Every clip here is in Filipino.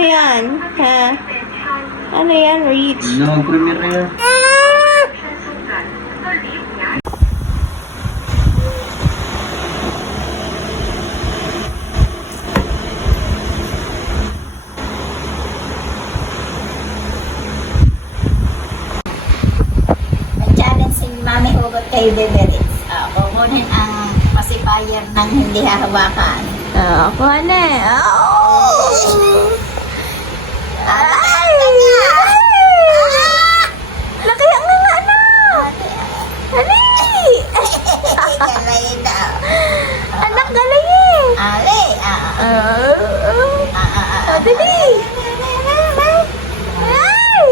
Ano yan? Ha? Ano yan, Rich? No, premiere yan. Challenge si Mami Hugot kay Beberix. Kukunin ang pacifier ng hindi hahawakan. Kuha na. Ay! Laki ang nga na! Ali! Galay na. Anak galing! Ali. Dali! Ay!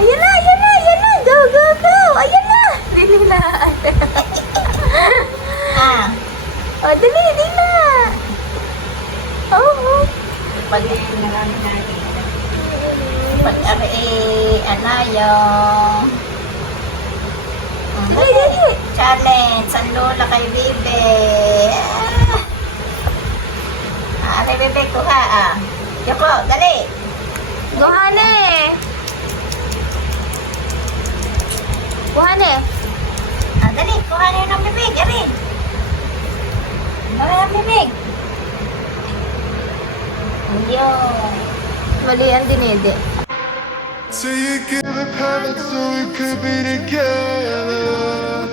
Ayan na! Go! Ayan na! Dili na! Dali na! Pag-ibig na lang natin. Yung Dali! challenge, ang lola kay Bebe. Kay Bebe ko ka, Yoko, dali. Buhane! Dali, kuha na yun ang bibig, Erin. Kuha ng bibig. Ayun. Mali ang dinede. So you give up heaven so we could be together.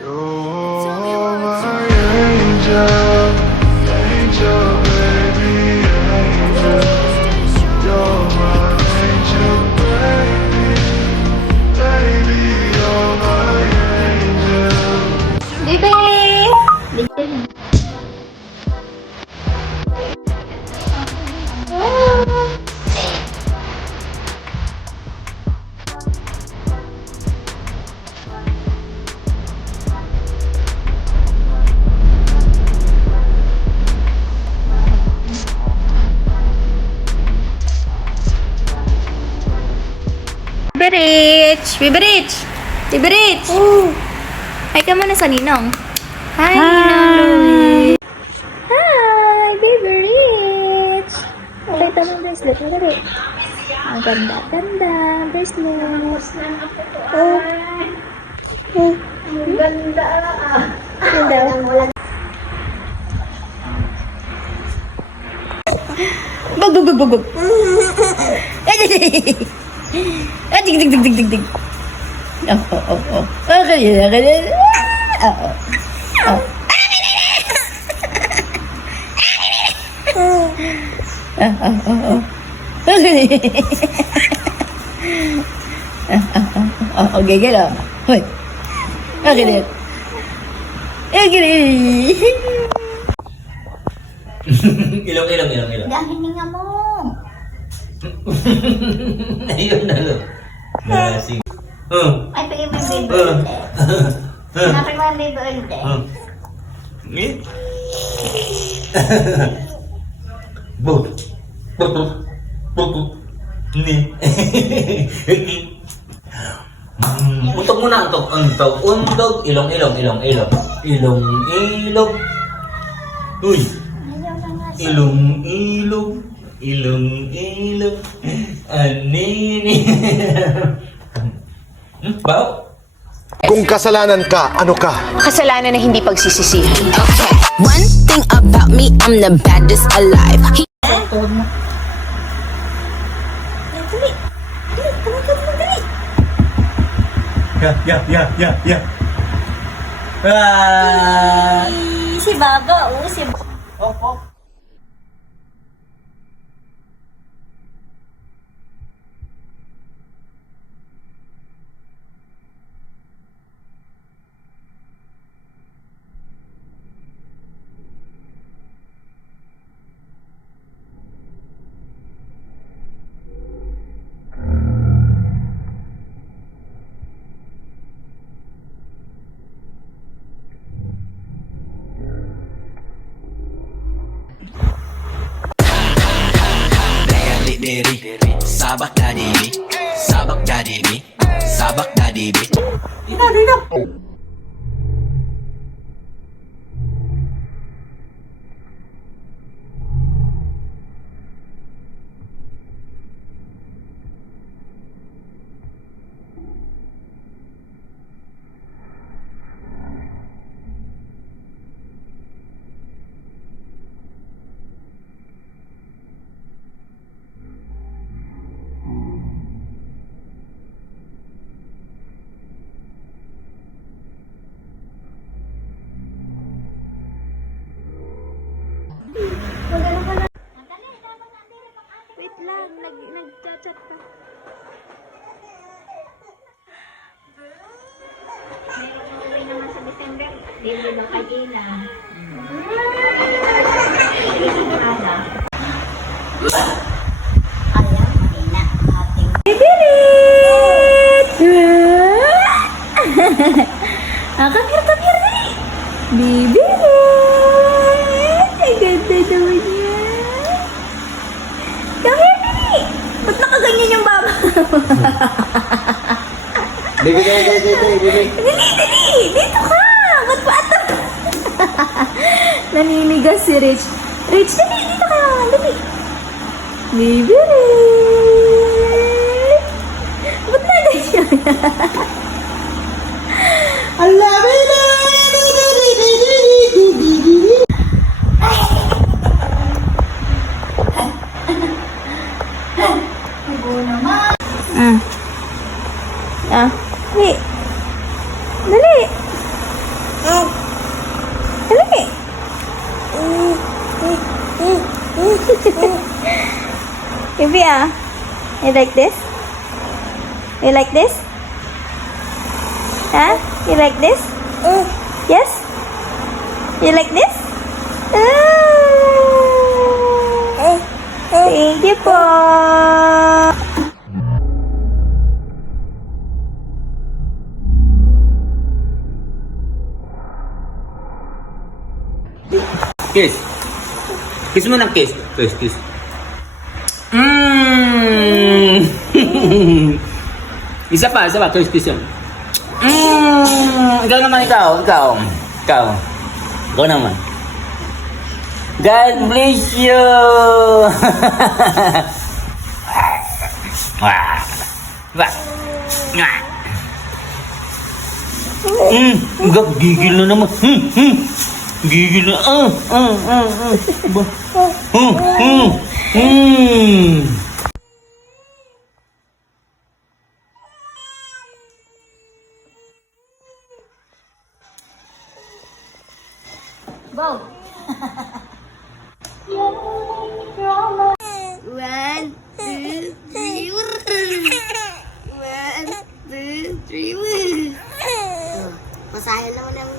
You're my angel, angel, baby, angel. You're my angel, baby, baby, you're my angel. Bibi! Bibi Rich! Hi ka muna sa Ninong. Hi, Ninong Louie. Hi, Baby Rich! Nakita mo ang bracelet mo, dali. Ang ganda. Bracelet. Ang ganda. Bug. Dig. Oh. Okay. Okay, get up. Hoy. Okay. Ilong. Dahil nga mo. Ayun na lo. Nasing. Ay, pagay mo yung baby ulit. Hanapin mo yung baby ulit. Buk. Ni. Utok muna untog. Ilong. Uy. Ilong. Anini. Bau. Kung kasalanan ka, ano ka? Kasalanan na hindi pagsisisihan. Okay. One thing about me, I'm the baddest alive. Ya. Si Baba, Oh. diri sabak na diri Dito. Hindi makagina. Ayan, mahina ang ating Bibirit! Come here, dali! Bibirit! Ang ganda naman yan. Come here, dali! Ba't nakaganyan yung baba? Baby, baby. Dali! Dito ka! Ba't pa ito? Naninigas si Rich. Rich, dali! Dito ka! Dali! Bibirit! Ba't nagaganyan? Allah, dali. Dali. Dali. Ibi you like this? You like this? Huh? You like this? Yes? You like this? Thank you po. Kiss. Kiss mo ng kiss. Kiss. Isa pa. Kiss yun. Ikaw naman, ikaw naman. God bless you. Gigil na naman. Gigil na. Bow. One, two, three. One, two, three. Masahin naman ng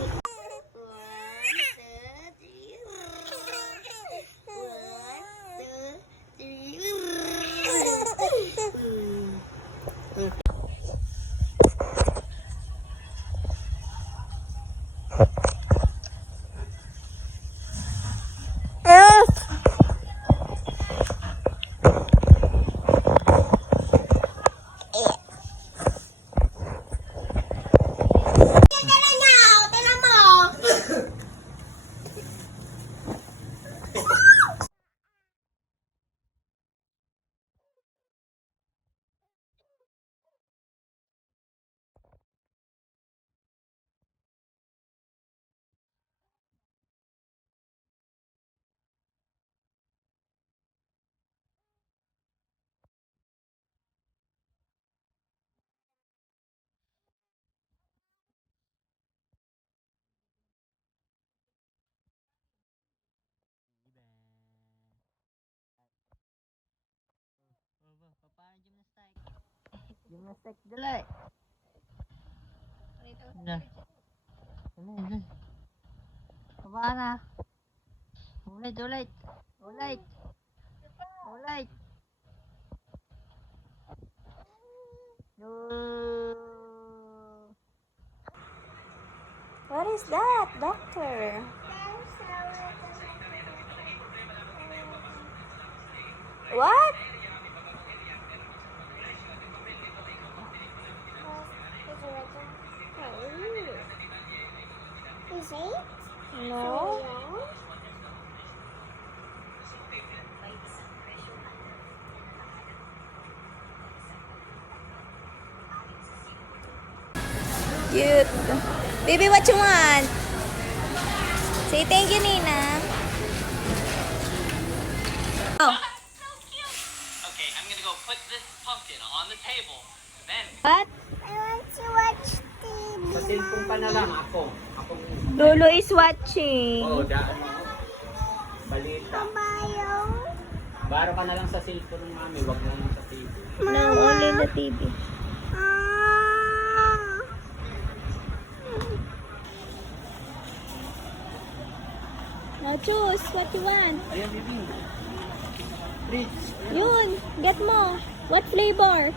gymnastic dali. Baba na. Ulit. What is that, doctor? What? Is it? No. Cute. Baby, what you want? Say thank you, Nina. Oh. Okay, I'm gonna go put this pumpkin on the table. Then What? I want to watch TV. Sa cellphone pa na lang ako. Lolo is watching. Daan mo. Balita. Mayo. Baro ka na lang sa cellphone ng mami, wag na lang sa TV. No, only the TV. choose what you want. Ayan, baby. Please. Yun, get mo. What flavor?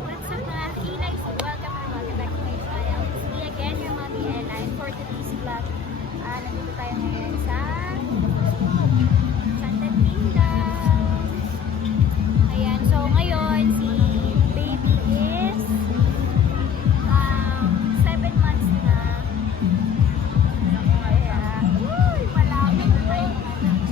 What's up mga kilay? So welcome or welcome back to my channel. It's me again, your mommy Ella. And for today's vlog, nandito tayo ngayon sa Santa Kingdom. Ayan, so ngayon si baby is 7 months na. Kaya, malapit na tayo mga anak.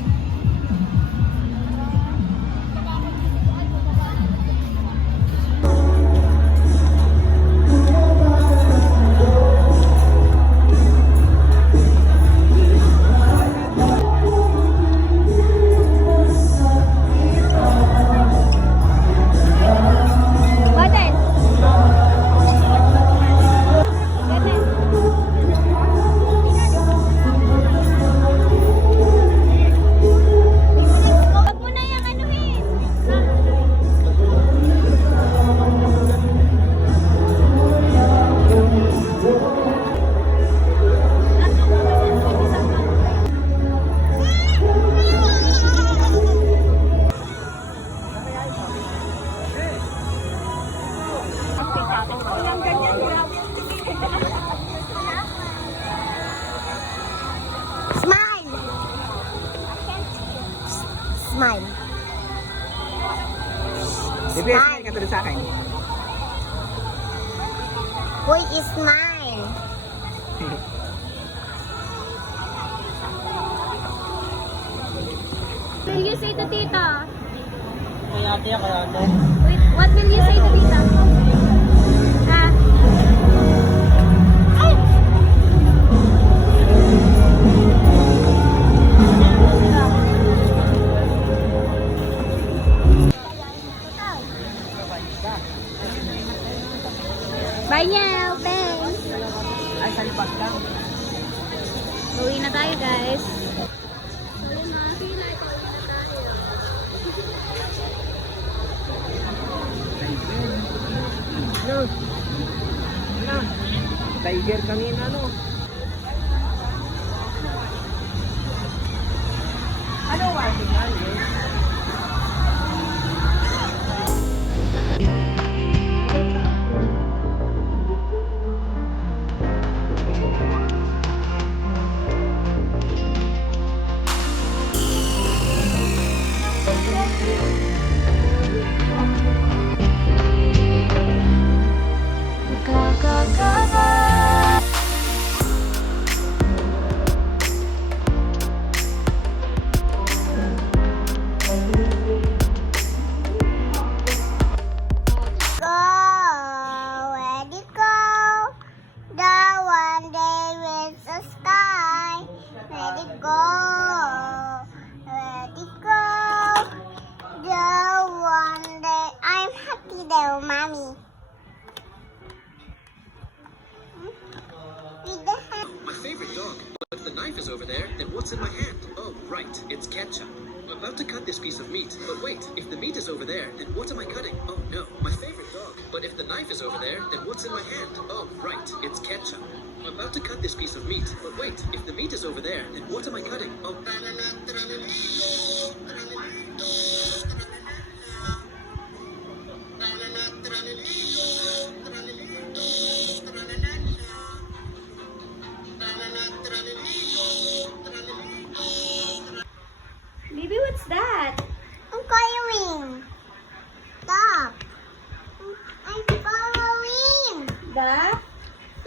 Button. Button. Huwag mo na yung anuhin. Smile! Smile. Baby, smile ka tulad sa akin. Boy is smile. What will you say to tita? Kayate ako ate. Wait, what will you say to tita? Ha? Bye now, thanks. Ay, salipas lang. Uwi na tayo, guys. So, yun mga kilay, pauwi na tayo. No. No. Tiger kanina, no? Ano warning na yun? Hello, Mommy. My favorite dog. But if the knife is over there, then what's in my hand? Oh, right, it's ketchup. I'm about to cut this piece of meat, but wait, if the meat is over there, then what am I cutting? Oh no, my favorite dog. But if the knife is over there, then what's in my hand? Oh, right, it's ketchup. I'm about to cut this piece of meat, but wait, if the meat is over there, then what am I cutting? Oh,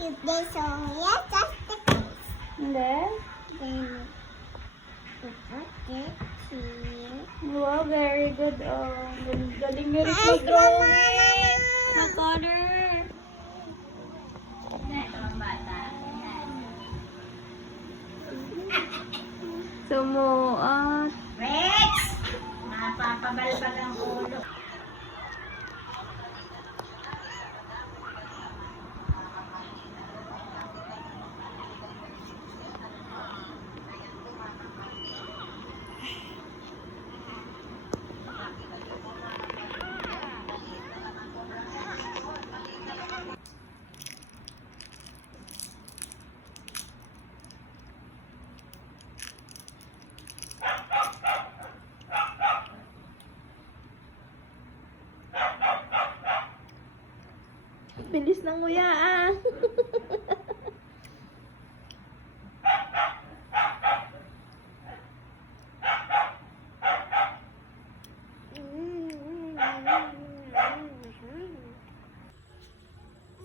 If they say yes, that's the case. And then, Then we put it here. wow, very good. Oh, galing nyo rin Ay, mag-drawing. mama! Mag-color. Ito ang bata. Sumuot. Rex! Napapabalbag ang ulo. Bilis ng nguya ah.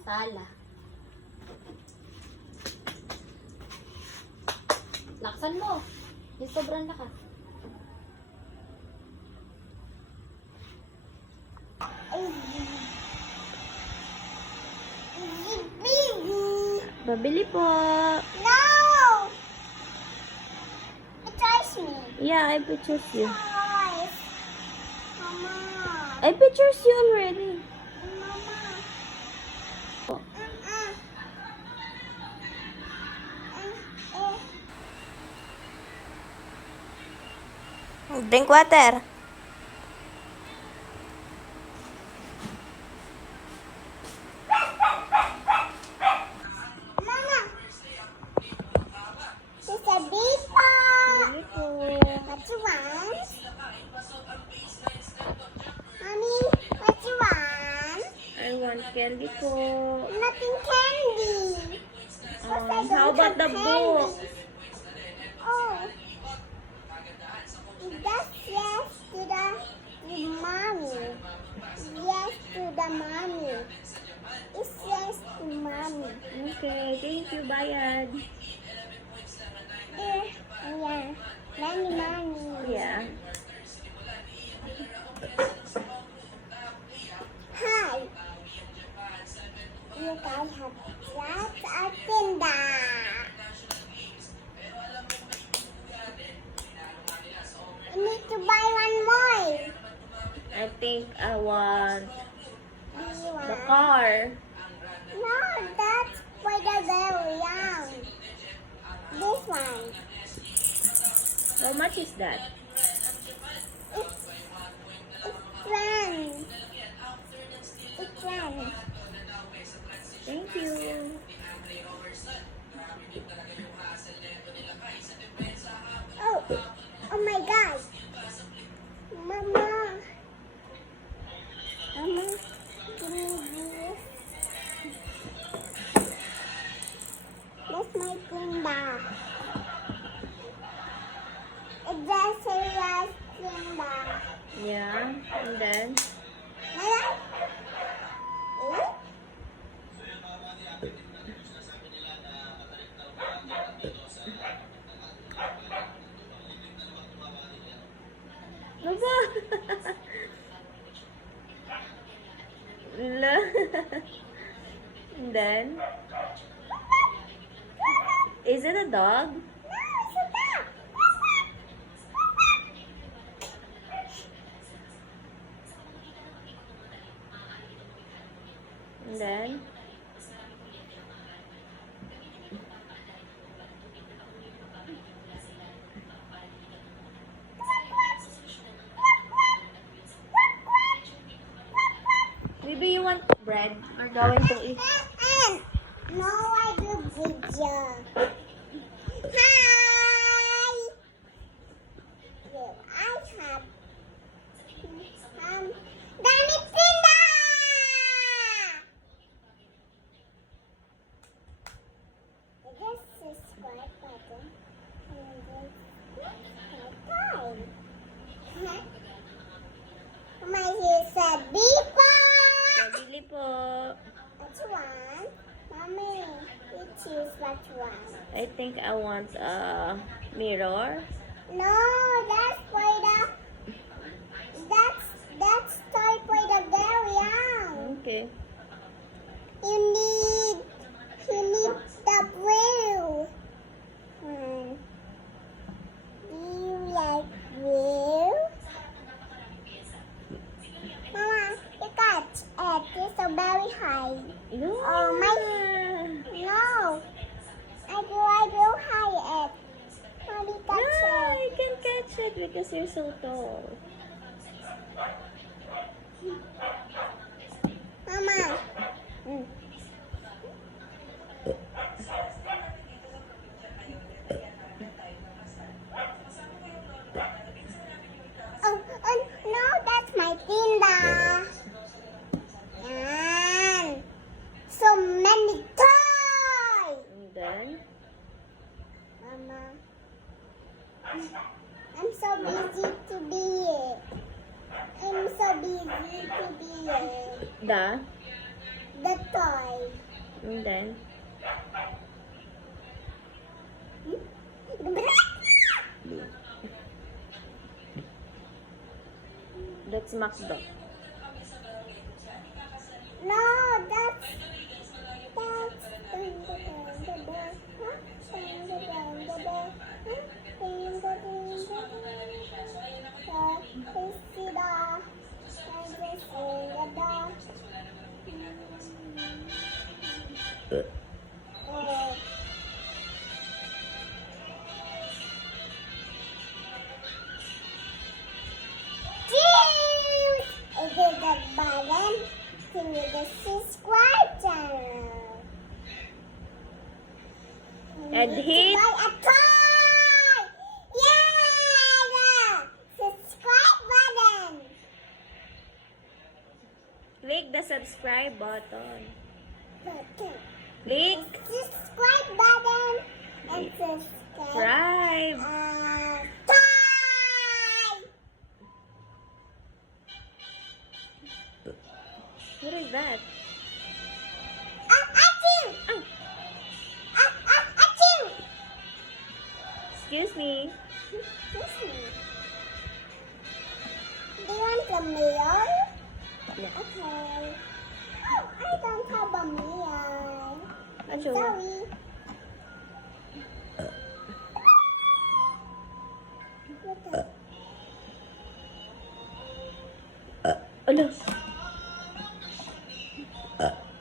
Sala. Laksan mo. Yung sobrang lakas. Babili po. No! It touched me. Yeah, I pictures you. Guys. Mama. I pictures you already. Mama. Drink water. Mama. It's a big ball. What you want? Mommy, what you want? I want candy po. Nothing candy. Because I How don't about have the candy. book? Oh. It does yes to the mommy. Yes to the mommy. It's yes to mommy. Okay, thank you. Bayad. Yeah. Mommy. Yeah. Hi. You guys have lots of tinda. You need to buy one more. I think I want Do you the want? car. No, that's for the very young. This one. How much is that? It's friend. It's friend. Thank you. Oh my God. Mama. Mama, give me this. That's my timba. It's just a last timba. Yeah, and then Mama? Eh? ano ba? La. And then is it a dog? No, it's a dog. And then maybe you want bread or going to eat. No, I do video. Hi. Look, I have Danny Tinda. Just subscribe button and then subscribe. My is a big one. Pabili po. What you want? Mommy. what one? I think I want a mirror. No, that's for the. That's toy for the very young. Okay. You need the blue one. Do you like blue? Mama, look at it. It's so very high. No. Oh my! No, I do high it. Mommy, No, catch it. you can catch it because you're so tall. Mama. Oh, no, that's my tinda. Yan. So many toys. And then, Mama. I'm so busy to be here. I'm so busy to be here. The toy. and then, that's McDo. No, that's is it the button to the subscribe channel? And hit Buy a toy! Yeah! Subscribe button! click the subscribe button. Button. Click Subscribe button and subscribe. subscribe. Toy! What is that? Achoo! Achoo! Excuse me. Do you want a meal? Yeah. Okay. Oh, I don't have a meal. I'm Achoo. sorry. Look at Ano?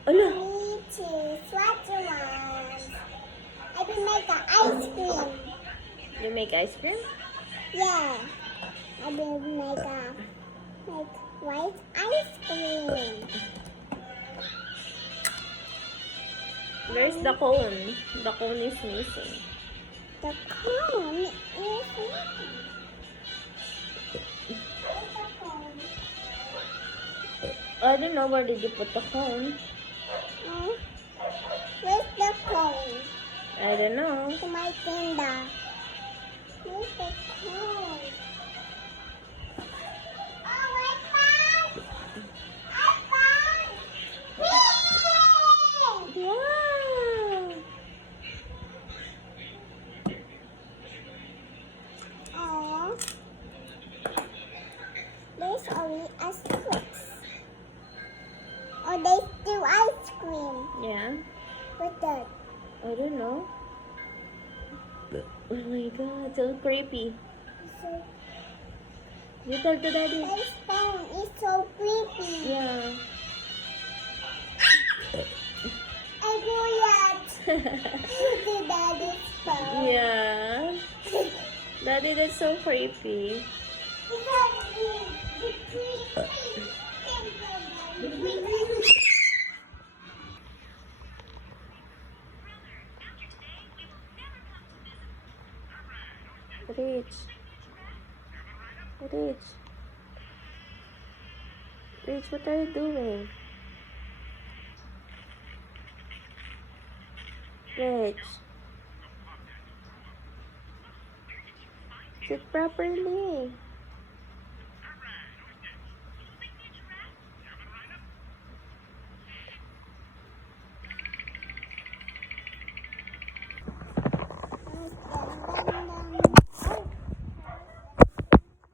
Ano? me too. What you want? I will make an ice cream. You make ice cream? Yeah. I will make white ice cream. Where's the cone? The cone is missing. The cone is missing. Where's the cone? I don't know, where did you put the cone? Where's the cone? I don't know. To my tinda. Where's the cone? Oh, I found! I found! Yay! Wow! Oh, there's only a six. Oh, there's two ice cream. Yeah? What's that? I don't know. Oh my god, so creepy. So, You tell to daddy. this phone is so creepy. Yeah. I do that. To daddy's phone. Yeah. Daddy, that's so creepy. Because the creepy. Rich. Rich. Rich, what are you doing? Rich. Sit properly.